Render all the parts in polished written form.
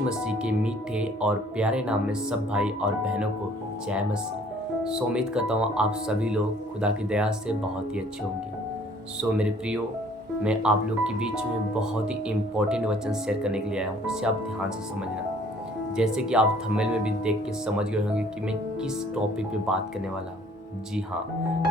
यीशु मसीह के मीठे और प्यारे नाम में सब भाई और बहनों को जय मसीह। उम्मीद करता हूँ आप सभी लोग खुदा की दया से बहुत ही अच्छे होंगे। मेरे प्रियो, मैं आप लोग के बीच में बहुत ही इम्पोर्टेंट वचन शेयर करने के लिए आया हूँ। इसे आप ध्यान से समझना। जैसे कि आप थंबनेल में भी देख के समझ गए होंगे कि मैं किस टॉपिक पे बात करने वाला हूँ। जी हाँ,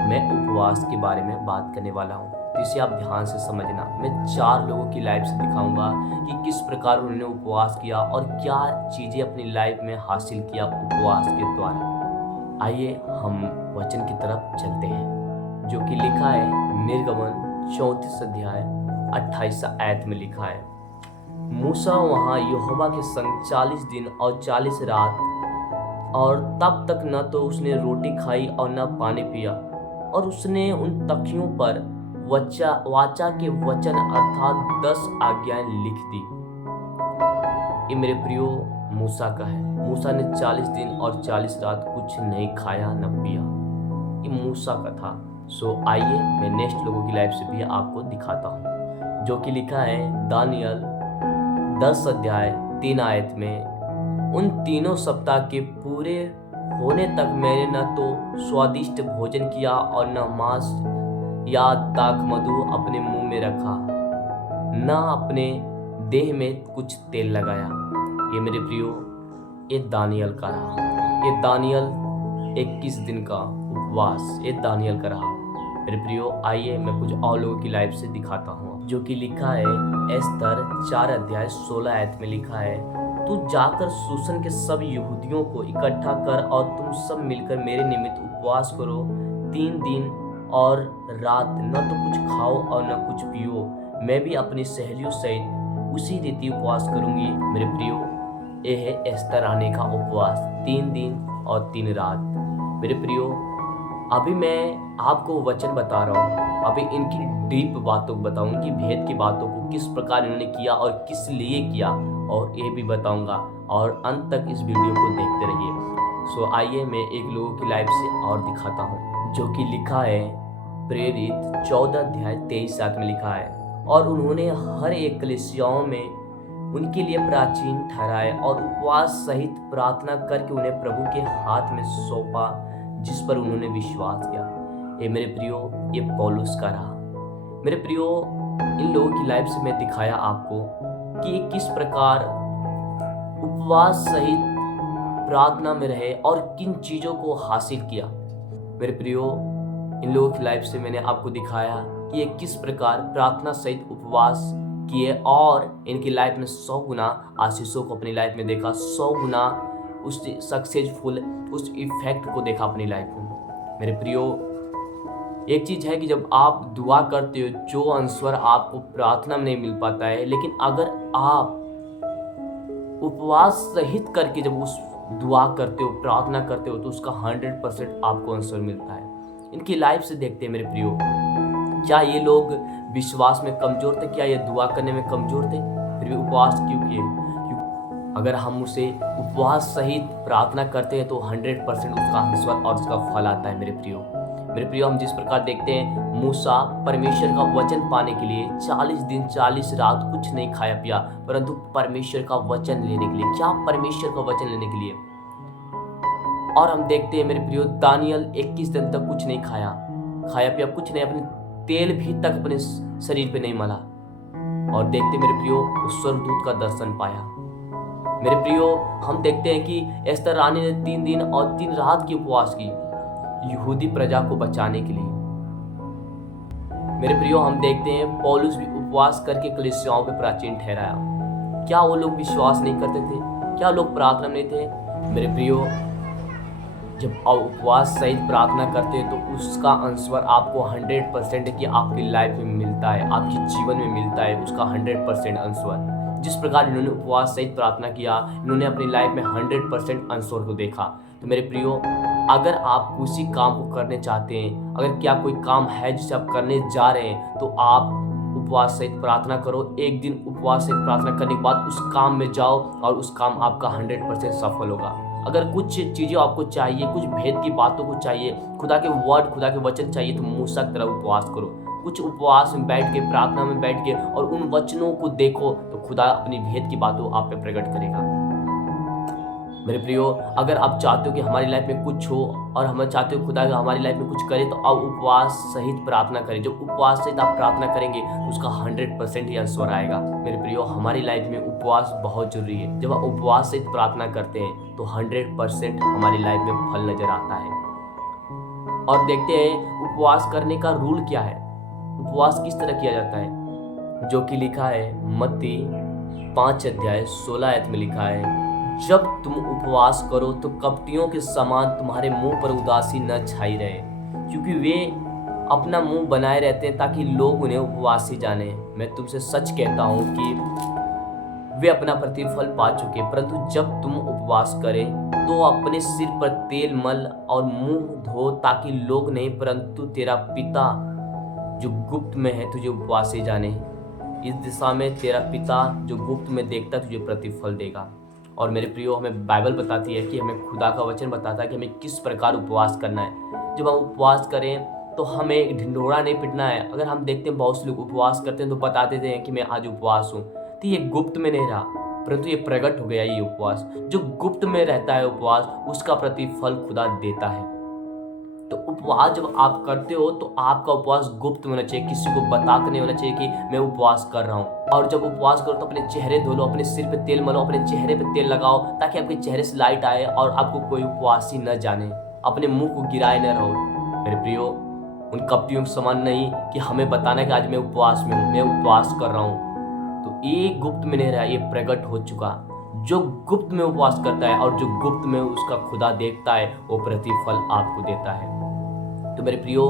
मैं उपवास के बारे में बात करने वाला हूँ। तो इसे आप ध्यान से समझना। मैं 4 लोगों की लाइफ से दिखाऊंगा कि किस प्रकार उन्होंने उपवास किया और क्या चीज़ें अपनी लाइफ में हासिल किया उपवास के द्वारा। आइए हम वचन की तरफ चलते हैं, जो कि लिखा है निर्गमन 34 अध्याय 28 आयत में लिखा है, मूसा वहाँ यहोवा के संग 40 दिन और 40 रात, और तब तक न तो उसने रोटी खाई और न पानी पिया, और उसने उन तकियों पर वाचा के वचन अर्थात 10 आज्ञाएं लिख दी। ये मेरे प्रियो मूसा का है। मूसा ने 40 दिन और 40 रात कुछ नहीं खाया न पिया। ये मूसा का था। आइए मैं नेक्स्ट लोगों की लाइफ से भी आपको दिखाता हूँ, जो कि लिखा है दानियल 10 अध्याय 3 आयत में, उन तीनों सप्ताह के पूरे होने तक मैंने न तो स्वादिष्ट भोजन किया और न मांस या दाख मधु अपने मुंह में रखा, न अपने देह में कुछ तेल लगाया। ये मेरे प्रियो ये दानियल का रहा। ये दानियल 21 दिन का उपवास ये दानियल का रहा। मेरे प्रियो आइए मैं कुछ और लोगों की लाइफ से दिखाता हूँ, जो कि लिखा है एस्तर 4 अध्याय 16 आयत में लिखा है, तू जाकर सूसन के सब यहूदियों को इकट्ठा कर और तुम सब मिलकर मेरे निमित्त उपवास करो। 3 दिन और रात न तो कुछ खाओ और न कुछ पियो। मैं भी अपनी सहेलियों सहित उसी रीति उपवास करूंगी। मेरे प्रियो ये है एस्तर रानी का उपवास, 3 दिन और 3 रात। मेरे प्रियो अभी मैं आपको वचन बता रहा हूँ, अभी इनकी डीप बातों को बताऊँ, इनकी भेद की बातों को किस प्रकार इन्होंने किया और किस लिए किया, और ये भी बताऊंगा, और अंत तक इस वीडियो को देखते रहिए। आइए मैं एक लोगों की लाइफ से और दिखाता हूँ, जो कि लिखा है प्रेरित 14 अध्याय 23 आयत में लिखा है, और उन्होंने हर एक कलीसियाओं में उनके लिए प्राचीन ठहराए और उपवास सहित प्रार्थना करके उन्हें प्रभु के हाथ में सौंपा, जिस पर उन्होंने विश्वास किया। ये मेरे प्रियो ये पौलुस का रहा। मेरे प्रियो इन लोगों की लाइफ से मैं दिखाया आपको कि ये किस प्रकार उपवास सहित प्रार्थना में रहे और किन चीज़ों को हासिल किया। मेरे प्रियो इन लोगों की लाइफ से मैंने आपको दिखाया कि ये किस प्रकार प्रार्थना सहित उपवास किए और इनकी लाइफ में 100 गुना आशीषों को अपनी लाइफ में देखा, 100 गुना उस सक्सेसफुल उस इफेक्ट को देखा अपनी लाइफ में। मेरे प्रियो एक चीज़ है कि जब आप दुआ करते हो, जो आंसर आपको प्रार्थना में नहीं मिल पाता है, लेकिन अगर आप उपवास सहित करके जब उस दुआ करते हो, प्रार्थना करते हो, तो उसका 100% आपको आंसर मिलता है। इनकी लाइफ से देखते हैं मेरे प्रियो, क्या ये लोग विश्वास में कमजोर थे? क्या ये दुआ करने में कमजोर थे? फिर भी उपवास क्यों किए? अगर हम उसे उपवास सहित प्रार्थना करते हैं तो 100% उसका आंसर और उसका फल आता है। मेरे प्रियो हम जिस प्रकार देखते हैं, मूसा परमेश्वर का वचन पाने के लिए 40 दिन 40 रात कुछ नहीं खाया पिया, परंतु परमेश्वर का वचन लेने के लिए। क्या परमेश्वर का वचन लेने के लिए? और हम देखते हैं मेरे प्रियो दानियल 21 दिन तक कुछ नहीं खाया पिया, कुछ नहीं, अपने तेल भी तक अपने शरीर पे नहीं मला, और देखते मेरे प्रियो उस स्वर्गदूत का दर्शन पाया। मेरे प्रियो हम देखते हैं कि एस्तर रानी ने 3 दिन और 3 रात की उपवास की यहूदी प्रजा को बचाने के लिए। मेरे प्रियो हम देखते हैं पौलुस भी उपवास करके कलीसियाओं पे प्राचीन ठहराया। क्या वो लोग विश्वास नहीं करते थे? क्या लोग प्रार्थना में नहीं थे? मेरे प्रियो जब आप उपवास सहित प्रार्थना करते हैं तो उसका आंसर आपको 100% कि आपकी लाइफ में मिलता है, आपके जीवन में मिलता है, उसका 100% आंसर। जिस प्रकार इन्होंने उपवास सहित प्रार्थना किया, इन्होंने अपनी लाइफ में 100% आंसर को देखा। तो मेरे प्रियो अगर आप किसी काम को करने चाहते हैं, अगर क्या कोई काम है जिसे आप करने जा रहे हैं, तो आप उपवास सहित प्रार्थना करो। एक दिन उपवास सहित प्रार्थना करने के बाद उस काम में जाओ और उस काम आपका 100% सफल होगा। अगर कुछ चीज़ें आपको चाहिए, कुछ भेद की बातों को चाहिए, खुदा के वर्ड, खुदा के वचन चाहिए, तो मूसा की तरह उपवास करो। कुछ उपवास में बैठ के, प्रार्थना में बैठ के और उन वचनों को देखो, तो खुदा अपनी भेद की बातों आप पे प्रकट करेगा। मेरे प्रियो, अगर आप चाहते हो कि हमारी लाइफ में कुछ हो और हम चाहते हो खुदा हमारी लाइफ में कुछ करे, तो आप उपवास सहित प्रार्थना करें। जब उपवास सहित आप प्रार्थना करेंगे तो उसका 100% ही आंसर आएगा। मेरे प्रियो, हमारी लाइफ में उपवास बहुत जरूरी है। जब आप उपवास सहित प्रार्थना करते हैं तो 100% हमारी लाइफ में फल नजर आता है। और देखते हैं उपवास करने का रूल क्या है, उपवास किस तरह किया जाता है, जो कि लिखा है मत्ती 5:16 में लिखा है, जब तुम उपवास करो तो कपटियों के समान तुम्हारे मुंह पर उदासी न छाई रहे, क्योंकि वे अपना मुंह बनाए रहते हैं ताकि लोग उन्हें उपवासी जाने। मैं तुमसे सच कहता हूं कि वे अपना प्रतिफल पा चुके। परंतु जब तुम उपवास करें तो अपने सिर पर तेल मल और मुंह धो, ताकि लोग नहीं परंतु तेरा पिता जो गुप्त में है तुझे उपवासी जाने। इस दिशा में तेरा पिता जो गुप्त में देखता तुझे प्रतिफल देगा। और मेरे प्रियो, हमें बाइबल बताती है कि हमें खुदा का वचन बताता है कि हमें किस प्रकार उपवास करना है। जब हम उपवास करें तो हमें ढिंढोरा नहीं पिटना है। अगर हम देखते हैं बहुत से लोग उपवास करते हैं तो बता देते हैं कि मैं आज उपवास हूँ, तो ये गुप्त में नहीं रहा परंतु ये प्रकट हो गया। ये उपवास जो गुप्त में रहता है, उपवास उसका प्रतिफल खुदा देता है। तो उपवास जब आप करते हो तो आपका उपवास गुप्त होना चाहिए, किसी को बता कर नहीं होना चाहिए कि मैं उपवास कर रहा हूँ। और जब उपवास करो तो अपने चेहरे धो लो, अपने सिर पे तेल मलो, अपने चेहरे पे तेल लगाओ, ताकि आपके चेहरे से लाइट आए और आपको कोई उपवासी न जाने, अपने मुंह को गिराए न रहो। मेरे प्रियो, उन कपटियों के समान नहीं कि हमें बताना कि आज मैं उपवास में हूँ, मैं उपवास कर रहा हूँ। तो ये गुप्त में नहीं रहा, ये प्रकट हो चुका। जो गुप्त में उपवास करता है और जो गुप्त में उसका खुदा देखता है, वो प्रतिफल आपको देता है। तो मेरे प्रियो,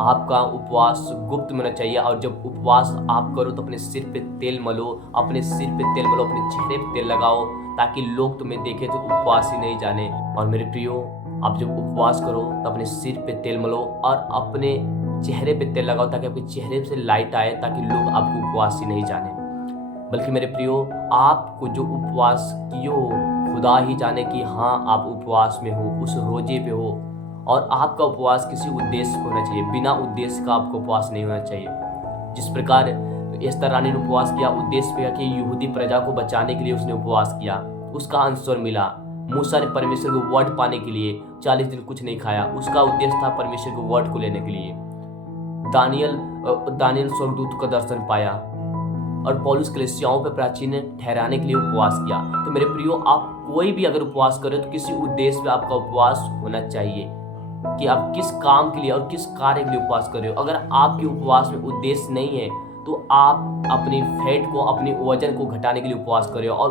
आपका उपवास गुप्त में होना चाहिए। और जब उपवास आप करो तो अपने सिर पे तेल मलो, अपने सिर पे तेल मलो, अपने चेहरे पे तेल लगाओ, ताकि लोग तुम्हें देखें तो उपवास ही नहीं जाने। और मेरे प्रियो, आप जब उपवास करो तो अपने सिर पे तेल मलो और अपने चेहरे पे तेल लगाओ, ताकि आपके चेहरे से लाइट आए, ताकि लोग आपको उपवास ही नहीं जाने। बल्कि मेरे प्रियो, आपको जो उपवास कियो खुदा ही जाने कि हाँ आप उपवास में हो, उस रोजे पे हो। और आपका उपवास किसी उद्देश्य को होना चाहिए, बिना उद्देश्य का आपको उपवास नहीं होना चाहिए। जिस प्रकार एस्तर रानी ने उपवास किया, उद्देश्य पे कि यहूदी प्रजा को बचाने के लिए उसने उपवास किया, उसका आंसर मिला। मूसा ने परमेश्वर के वर्ड पाने के लिए 40 दिन कुछ नहीं खाया, उसका उद्देश्य था परमेश्वर के वर्ड को लेने के लिए। दानियल स्वर्गदूत का दर्शन पाया और पौलुस कलीसियाओं पर प्राचीन ठहराने के लिए उपवास किया। तो मेरे प्रियो, आप कोई भी अगर उपवास करें तो किसी उद्देश्य पे आपका उपवास होना चाहिए कि आप किस काम के लिए और किस कार्य के लिए उपवास कर रहे हो। अगर आपके उपवास में उद्देश्य नहीं है तो आप अपनी फैट को, अपनी वजन को घटाने के लिए उपवास कर रहे हो, और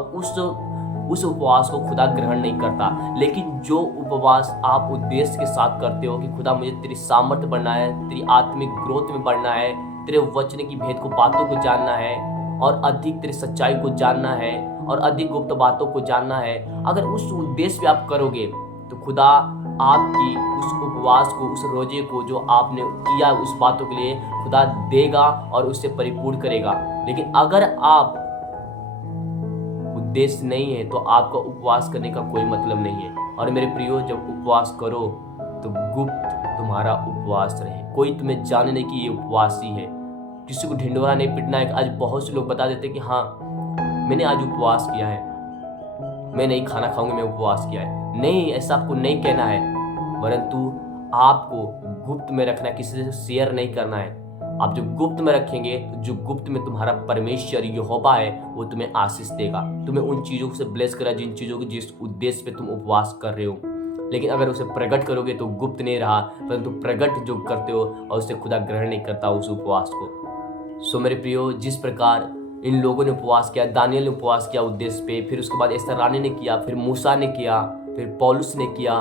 उस उपवास को खुदा ग्रहण नहीं करता। लेकिन जो उपवास आप उद्देश्य के साथ करते हो कि खुदा मुझे तेरी सामर्थ्य बढ़ना है, तेरी आत्मिक ग्रोथ में बढ़ना है, तेरे वचन की भेद को, बातों को जानना है और अधिक तेरी सच्चाई को जानना है और अधिक गुप्त बातों को जानना है, अगर उस उद्देश्य पे आप करोगे तो खुदा आपकी उस उपवास को, उस रोजे को जो आपने किया उस बातों के लिए खुदा देगा और उससे परिपूर्ण करेगा। लेकिन अगर आप उद्देश्य नहीं है तो आपका उपवास करने का कोई मतलब नहीं है। और मेरे प्रियो, जब उपवास करो तो गुप्त तुम्हारा उपवास रहे, कोई तुम्हें जाने नहीं कि ये उपवासी है, किसी को ढिंढोरा नहीं पिटना है। आज बहुत से लोग बता देते कि हाँ मैंने आज उपवास किया है, मैं नहीं खाना खाऊंगा, मैं उपवास किया है। नहीं, ऐसा आपको नहीं कहना है, परंतु आपको गुप्त में रखना है, किसी से शेयर नहीं करना है। आप जो गुप्त में रखेंगे तो जो गुप्त में तुम्हारा परमेश्वर यहोवा है वो तुम्हें आशीष देगा, तुम्हें उन चीज़ों से ब्लेस करेगा जिन चीज़ों के जिस उद्देश्य पे तुम उपवास कर रहे हो। लेकिन अगर उसे प्रकट करोगे तो गुप्त नहीं रहा, परंतु प्रकट जो करते हो और उसे खुदा ग्रहण नहीं करता उस उपवास को। सो मेरे प्रियो, जिस प्रकार इन लोगों ने उपवास किया, दानियल ने उपवास किया उद्देश्य पे, फिर उसके बाद एस्तर रानी ने किया, फिर मूसा ने किया, फिर पौलुस ने किया,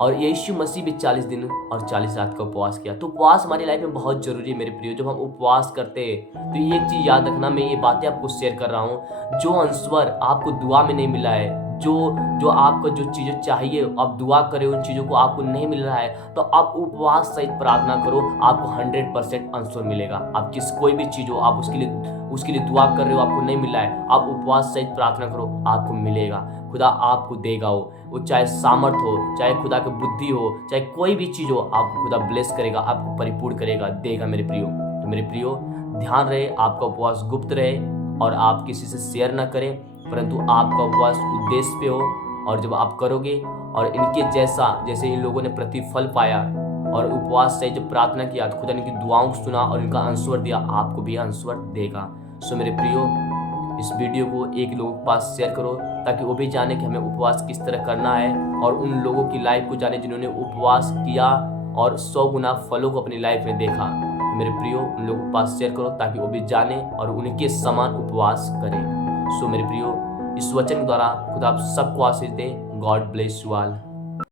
और यीशु मसीह भी 40 दिन और 40 रात का उपवास किया। तो उपवास हमारी लाइफ में बहुत जरूरी है मेरे प्रियो। जब हम उपवास करते हैं तो ये एक चीज याद रखना, मैं ये बातें आपको शेयर कर रहा हूँ, जो आंसर आपको दुआ में नहीं मिला है, जो आपको जो चीज़ें चाहिए आप दुआ करें, उन चीज़ों को आपको नहीं मिल रहा है, तो आप उपवास सहित प्रार्थना करो, आपको 100% आंसर मिलेगा। आप कोई भी चीज़ हो, आप उसके लिए दुआ कर रहे हो, आपको नहीं मिला है, आप उपवास सहित प्रार्थना करो, आपको मिलेगा, खुदा आपको देगा। वो चाहे सामर्थ हो, चाहे खुदा की बुद्धि हो, चाहे कोई भी चीज़ हो, आपको खुदा ब्लेस करेगा, आपको परिपूर्ण करेगा, देगा मेरे प्रियो। तो मेरे प्रियो, ध्यान रहे आपका उपवास गुप्त रहे और आप किसी से शेयर ना करें, परंतु आपका उपवास उद्देश्य पे हो और जब आप करोगे और इनके जैसे इन लोगों ने प्रतिफल पाया और उपवास से जब प्रार्थना किया तो खुदा ने इनकी दुआओं को सुना और इनका आंसर दिया, आपको भी आंसर देगा। सो मेरे प्रियो, इस वीडियो को एक लोगों के पास शेयर करो ताकि वो भी जाने कि हमें उपवास किस तरह करना है, और उन लोगों की लाइफ को जाने जिन्होंने उपवास किया और 100 गुना फलों को अपनी लाइफ में देखा। मेरे प्रियो, उन लोगों के पास शेयर करो ताकि वो भी जाने और उनके समान उपवास करें। सो मेरे प्रियो, इस वचन के द्वारा खुदा आप सबको आशीष दे। God bless you all.